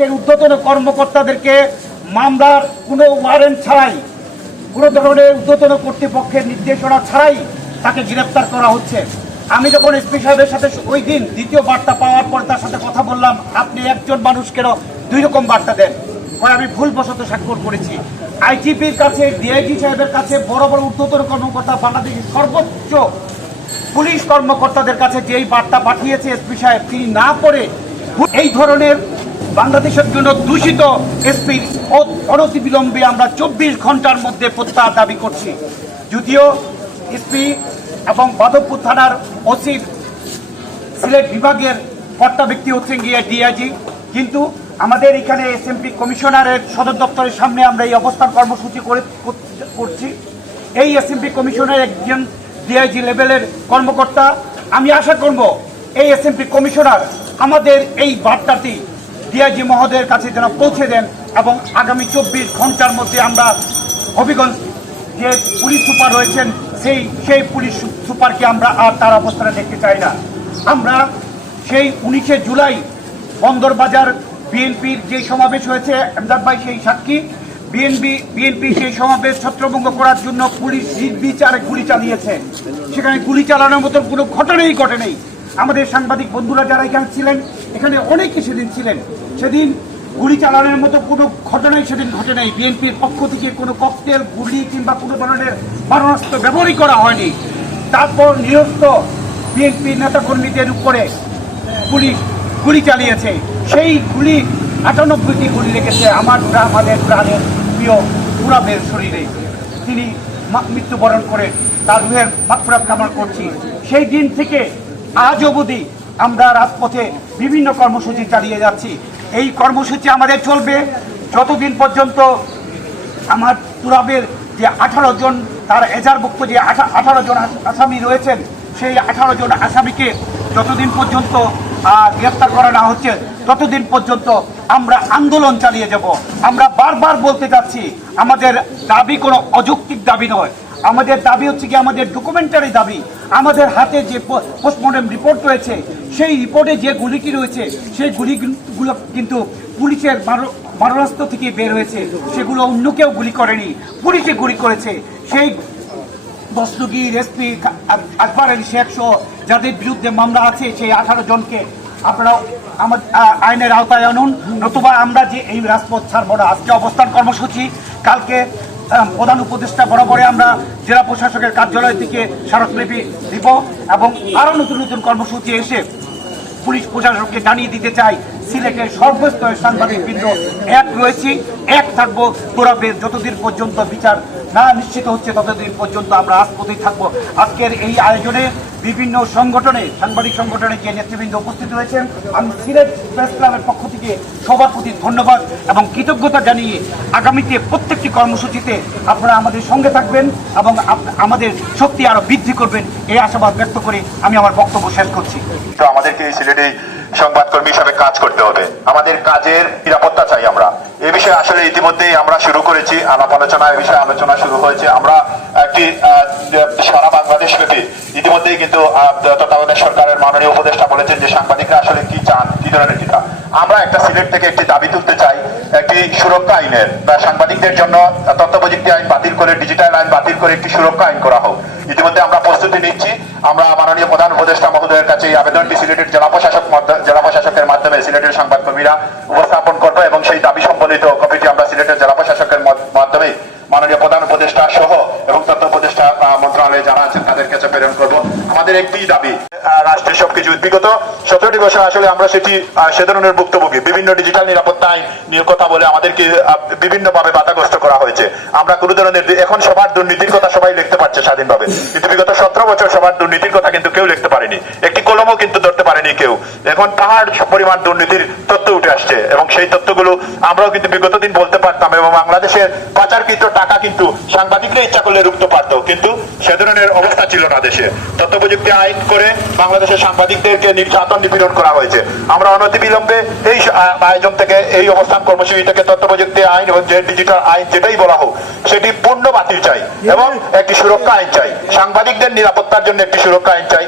পুলিশের ঊর্ধ্বতন কর্মকর্তাদেরকে মামলার কোনো ওয়ারেন্ট ছাড়াই, কোনো ধরনের ঊর্ধ্বতন কর্তৃপক্ষের নির্দেশনা ছাড়াই তাকে গ্রেপ্তার করা হচ্ছে। আমি যখন এসপি সাহেবের সাথে ওই দিন দ্বিতীয় বার্তা পাওয়ার পর তার সাথে কথা বললাম, আপনি একজন মানুষকেন দুই রকম বার্তা দেন। হয় আমি ভুলবশত স্বাক্ষর করেছি। আইজিপির কাছে, ডিআইজি সাহেবের কাছে বড় বড় ঊর্ধ্বতন কর্মকর্তা, বাংলাদেশের সর্বোচ্চ পুলিশ কর্মকর্তাদের কাছে যেই বার্তা পাঠিয়েছে এসপি সাহেব, তিনি না করে এই ধরনের বাংলাদেশের জন্য দূষিত এসপি অনতিবিলম্বে আমরা চব্বিশ ঘণ্টার মধ্যে প্রত্যাহার দাবি করছি। যদিও এসপি এবং বাদবপুর থানার ওসি সিলেট বিভাগের কর্তা ব্যক্তি হচ্ছেন গিয়ে ডিআইজি। কিন্তু আমাদের এখানে এসএমপি কমিশনারের সদর দপ্তরের সামনে আমরা এই অবস্থান কর্মসূচি করে করছি। এই এসএমপি কমিশনার একজন ডিআইজি লেভেলের কর্মকর্তা। আমি আশা করব এই এসএমপি কমিশনার আমাদের এই বার্তাটি ডিআইজি মহোদয়ের কাছে যেন পৌঁছে দেন এবং আগামী চব্বিশ ঘণ্টার মধ্যে আমরা হবিগঞ্জ যে পুলিশ সুপার রয়েছেন, সেই সেই পুলিশ সুপারকে আমরা আর তার অবস্থানে দেখতে চাই না। আমরা সেই উনিশে জুলাই বন্দরবাজার বিএনপির যে সমাবেশ হয়েছে, এমদাদ ভাই সেই সাক্ষী। বিএনপি বিএনপি সেই সমাবেশ ছত্রভঙ্গ করার জন্য পুলিশ নির্বিচারে গুলি চালিয়েছে। সেখানে গুলি চালানোর মতো কোনো ঘটনাই ঘটে নেই আমাদের সাংবাদিক বন্ধুরা যারা এখানে ছিলেন এখানে অনেকে সেদিন ছিলেন। সেদিন গুলি চালানোর মতো কোনো ঘটনাই সেদিন ঘটে নাই। বিএনপির পক্ষ থেকে কোনো ককটেল, গুলি কিংবা কোনো ধরনের মারণাস্ত্র ব্যবহারই করা হয়নি। তারপর নিরস্ত বিএনপি নেতাকর্মীদের উপরে পুলিশ গুলি চালিয়েছে। সেই গুলি আটানব্বইটি গুলি লেগেছে আমার আমাদের প্রাণের প্রিয় পুরাবের শরীরে। তিনি মৃত্যুবরণ করে তার রুহের মাত্রাত কামনা করছি। সেই দিন থেকে আজ অবধি আমরা রাজপথে বিভিন্ন কর্মসূচি চালিয়ে যাচ্ছি। এই কর্মসূচি আমাদের চলবে। যতদিন পর্যন্ত আমার তুরাবের যে আঠারো জন তার এজারভুক্ত যে আঠারো জন আসামি রয়েছেন সেই আঠারো জন আসামিকে যতদিন পর্যন্ত আহ, গ্রেপ্তার করা না হচ্ছে ততদিন পর্যন্ত আমরা আন্দোলন চালিয়ে যাব। আমরা বারবার বলতে যাচ্ছি আমাদের দাবি কোনো অযৌক্তিক দাবি নয়। আমাদের দাবি হচ্ছে কি আমাদের ডকুমেন্টারি দাবি। আমাদের হাতে যে পোস্টমর্টম রিপোর্ট রয়েছে, সেই রিপোর্টে যে গুলিটি রয়েছে, সেই গুলিগুলো কিন্তু পুলিশের মার- মারণাস্ত্র থেকে বের হয়েছে। সেগুলো অন্য কেউ গুলি করেনি। পুলিশে গুলি করেছে। সেই দস্তগীর এসপি আকবর আলী শেখ সহ যাদের বিরুদ্ধে মামলা আছে, সেই আঠারো জনকে আপনারা আমার আইনের আওতায় আনুন। নতুবা আমরা যে এই রাজপথ ছাড়বো না। আজকে অবস্থান কর্মসূচি। কালকে প্রধান উপদেষ্টা বরাবরে আমরা জেলা প্রশাসকের কার্যালয় থেকে স্মারকলিপি দিব এবং আরও নতুন নতুন কর্মসূচি এসে পুলিশ প্রশাসককে জানিয়ে দিতে চাই, সিলেটের সর্বস্তরের সাংবাদিকবৃন্দ এক রয়েছি, এক থাকব তোরাবের যতদিন পর্যন্ত বিচার না নিশ্চিত হচ্ছে ততদিন পর্যন্ত আমরা রাজপথেই থাকব। আজকের এই আয়োজনে বিভিন্ন সংগঠনে, সাংবাদিক সংগঠনে গিয়ে নেতৃবৃন্দ উপস্থিত রয়েছেন আমি সিলেট প্রেস ক্লাবের পক্ষ থেকে সবার প্রতি ধন্যবাদ এবং কৃতজ্ঞতা জানিয়ে আগামীতে প্রত্যেকটি কর্মসূচিতে আপনারা আমাদের সঙ্গে থাকবেন এবং আমাদের শক্তি আরও বৃদ্ধি করবেন, এই আশাবাদ ব্যক্ত করে আমি আমার বক্তব্য শেষ করছি। তো আমাদেরকে সিলেটে সংবাদকর্মী হিসাবে কাজ করতে হবে। আমাদের কাজের নিরাপত্তা চাই আমরা। এ বিষয়ে আসলে ইতিমধ্যেই আমরা শুরু করেছি, আলাপ আলোচনা, এ বিষয়ে আলোচনা শুরু হয়েছে। আমরা একটি সারা বাংলাদেশ ব্যাপী, ইতিমধ্যেই কিন্তু তত্ত্বাবধায়ক সরকারের মাননীয় উপদেষ্টা বলেছেন যে সাংবাদিকরা আসলে কি চান, কি ধরনের কি আমরা একটা সিলেট থেকে একটি দাবি তুলতে চাই, একটি সুরক্ষা আইনের। বা সাংবাদিকদের জন্য তথ্য প্রযুক্তি আইন বাতিল করে, ডিজিটাল আইন বাতিল করে একটি সুরক্ষা আইন করা হোক। ইতিমধ্যে আমরা প্রস্তুতি নিচ্ছি। আমরা মাননীয় প্রধান উপদেষ্টা মহোদয়ের কাছে এই আবেদনটি সিলেটের জেলা প্রশাসক মধ্য- জেলা প্রশাসকের মাধ্যমে সিলেটের সংবাদকর্মীরা উপস্থাপন করব এবং সেই দাবি সম্বলিত কপিটি আমরা সিলেটের জেলা প্রশাসকের মাধ্যমে মাননীয় প্রধান উপদেষ্টা সহ এবং তথ্য উপদেষ্টা মন্ত্রণালয়ে যারা আছেন তাদের কাছে প্রেরণ করব। আমাদের একটি দাবি রাষ্ট্রের সবকিছু বিগত সতেরোটি বছর আসলে আমরা সেটি সে ধরনের ভুক্তভোগী। বিভিন্ন ডিজিটাল নিরাপত্তা আইন নিয়ে কথা বলে আমাদেরকে বিভিন্ন ভাবে বাধাগ্রস্ত করা হয়েছে। আমরা কোনো ধরনের, এখন সবার দুর্নীতির কথা সবাই লিখতে পারছে স্বাধীনভাবে। কিন্তু বিগত সতেরো বছর সবার দুর্নীতির কথা কিন্তু কেউ লিখতে পারেনি। একটি কলমও কিন্তু পারেনি কেউ। এখন পাহাড় পরিমাণ দুর্নীতির তথ্য উঠে আসছে এবং সেই তথ্যগুলো আমরাও কিন্তু বিগত দিন বলতে পারতাম এবং বাংলাদেশের পাচারকৃত টাকা কিন্তু সাংবাদিকরা ইচ্ছা করলে রুখতে পারতো, কিন্তু সে ধরনের অবস্থা ছিল না দেশে। তথ্য প্রযুক্তি আইন করে বাংলাদেশের সাংবাদিকদেরকে নির্যাতন নিপীড়ন করা হয়েছে। আমরা অনতিবিলম্বে এই আয়োজন থেকে, এই অবস্থান কর্মসূচি থেকে তথ্য প্রযুক্তি আইন এবং যে ডিজিটাল আইন যেটাই বলা হোক, সেটি পূর্ণ বাতিল চাই এবং একটি সুরক্ষা আইন চাই। সাংবাদিকদের নিরাপত্তার জন্য একটি সুরক্ষা আইন চাই।